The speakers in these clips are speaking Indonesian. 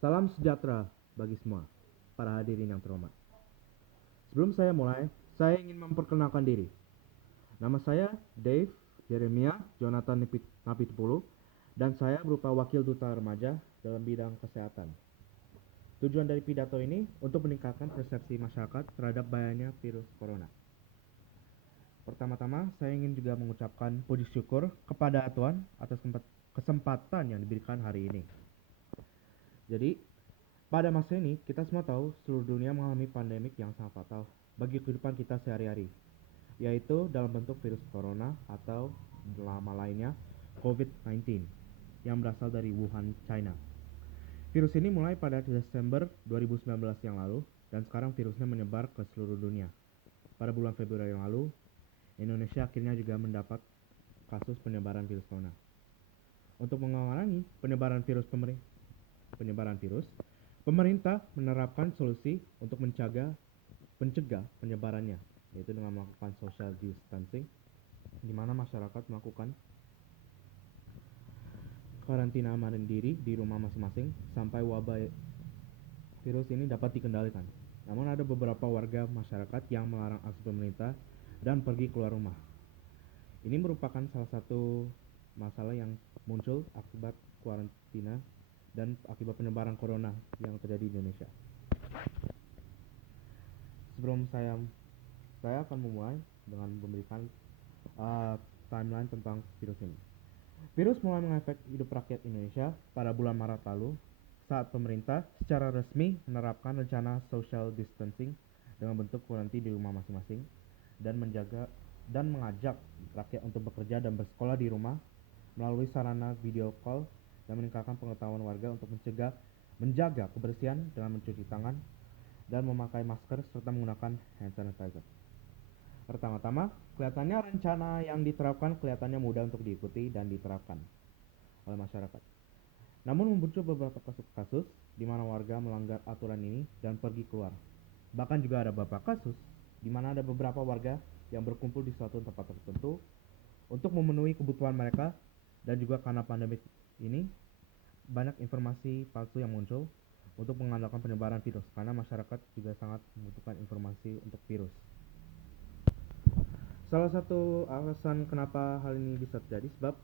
Salam sejahtera bagi semua, para hadirin yang terhormat. Sebelum saya mulai, saya ingin memperkenalkan diri. Nama saya Dave Jeremia Jonathan Napitupulu, dan saya berupa Wakil Duta Remaja dalam bidang kesehatan. Tujuan dari pidato ini untuk meningkatkan persepsi masyarakat terhadap bahayanya virus corona. Pertama-tama, saya ingin juga mengucapkan puji syukur kepada Tuhan atas kesempatan yang diberikan hari ini. Jadi, pada masa ini, kita semua tahu seluruh dunia mengalami pandemik yang sangat fatal bagi kehidupan kita sehari-hari, yaitu dalam bentuk virus corona atau nama lainnya COVID-19 yang berasal dari Wuhan, China. Virus ini mulai pada Desember 2019 yang lalu, dan sekarang virusnya menyebar ke seluruh dunia. Pada bulan Februari yang lalu, Indonesia akhirnya juga mendapat kasus penyebaran virus corona. Untuk mengurangi penyebaran virus, pemerintah menerapkan solusi untuk mencegah penyebarannya, yaitu dengan melakukan social distancing, di mana masyarakat melakukan karantina mandiri di rumah masing-masing sampai wabah virus ini dapat dikendalikan. Namun ada beberapa warga masyarakat yang melarang aksi pemerintah dan pergi keluar rumah. Ini merupakan salah satu masalah yang muncul akibat karantina dan akibat penyebaran corona yang terjadi di Indonesia. Sebelum saya akan memulai dengan memberikan timeline tentang virus ini. Virus mulai mengefek hidup rakyat Indonesia pada bulan Maret lalu saat pemerintah secara resmi menerapkan rencana social distancing dengan bentuk karantina di rumah masing-masing dan mengajak rakyat untuk bekerja dan bersekolah di rumah melalui sarana video call dan meningkatkan pengetahuan warga untuk menjaga kebersihan dengan mencuci tangan dan memakai masker serta menggunakan hand sanitizer. Pertama-tama, kelihatannya rencana yang diterapkan kelihatannya mudah untuk diikuti dan diterapkan oleh masyarakat. Namun muncul beberapa kasus di mana warga melanggar aturan ini dan pergi keluar. Bahkan juga ada beberapa kasus di mana ada beberapa warga yang berkumpul di suatu tempat tertentu untuk memenuhi kebutuhan mereka, dan juga karena pandemi ini banyak informasi palsu yang muncul untuk mengandalkan penyebaran virus karena masyarakat juga sangat membutuhkan informasi untuk virus. Salah satu alasan kenapa hal ini bisa terjadi sebab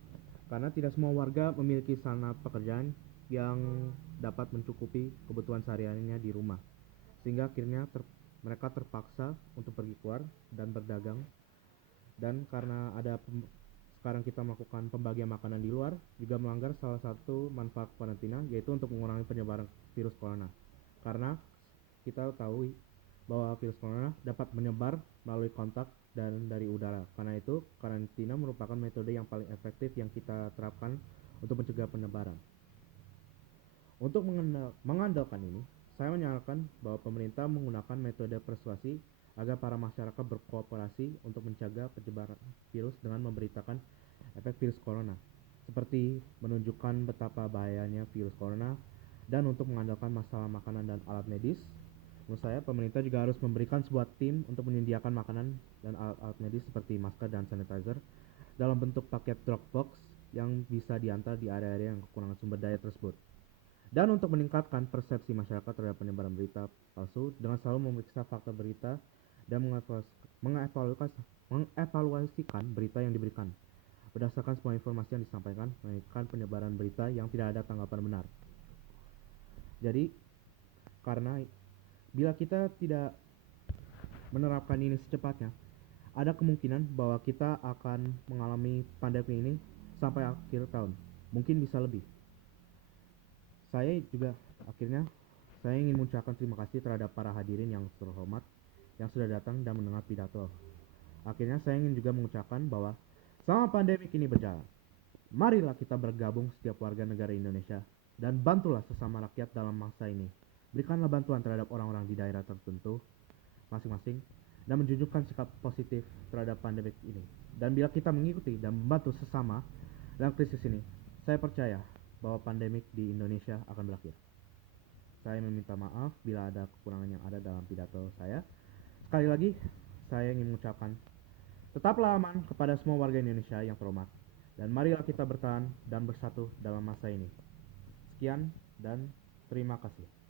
karena tidak semua warga memiliki sarana pekerjaan yang dapat mencukupi kebutuhan sehari-harinya di rumah, sehingga akhirnya mereka terpaksa untuk pergi keluar dan berdagang. Dan karena sekarang kita melakukan pembagian makanan di luar, juga melanggar salah satu manfaat karantina, yaitu untuk mengurangi penyebaran virus corona. Karena kita tahu bahwa virus corona dapat menyebar melalui kontak dan dari udara. Karena itu, karantina merupakan metode yang paling efektif yang kita terapkan untuk mencegah penyebaran. Untuk mengandalkan ini, saya menyarankan bahwa pemerintah menggunakan metode persuasi agar para masyarakat berkooperasi untuk mencegah penyebaran virus dengan memberitakan efek virus corona, seperti menunjukkan betapa bahayanya virus corona, dan untuk mengandalkan masalah makanan dan alat medis. Menurut saya, pemerintah juga harus memberikan sebuah tim untuk menyediakan makanan dan alat-alat medis seperti masker dan sanitizer dalam bentuk paket Dropbox yang bisa diantar di area-area yang kekurangan sumber daya tersebut. Dan untuk meningkatkan persepsi masyarakat terhadap penyebaran berita palsu dengan selalu memeriksa fakta berita dan mengevaluasikan berita yang diberikan berdasarkan semua informasi yang disampaikan, meningkatkan penyebaran berita yang tidak ada tanggapan benar. Jadi, karena bila kita tidak menerapkan ini secepatnya, ada kemungkinan bahwa kita akan mengalami pandemi ini sampai akhir tahun, mungkin bisa lebih. Saya ingin mengucapkan terima kasih terhadap para hadirin yang terhormat yang sudah datang dan mendengar pidato. Akhirnya saya ingin juga mengucapkan bahwa selama pandemi ini berjalan, marilah kita bergabung setiap warga negara Indonesia dan bantulah sesama rakyat dalam masa ini. Berikanlah bantuan terhadap orang-orang di daerah tertentu masing-masing dan menunjukkan sikap positif terhadap pandemi ini. Dan bila kita mengikuti dan membantu sesama dalam krisis ini, saya percaya bahwa pandemik di Indonesia akan berakhir. Saya meminta maaf bila ada kekurangan yang ada dalam pidato saya. Sekali lagi, saya ingin mengucapkan tetaplah aman kepada semua warga Indonesia yang terhormat, dan marilah kita bertahan dan bersatu dalam masa ini. Sekian dan Terima kasih.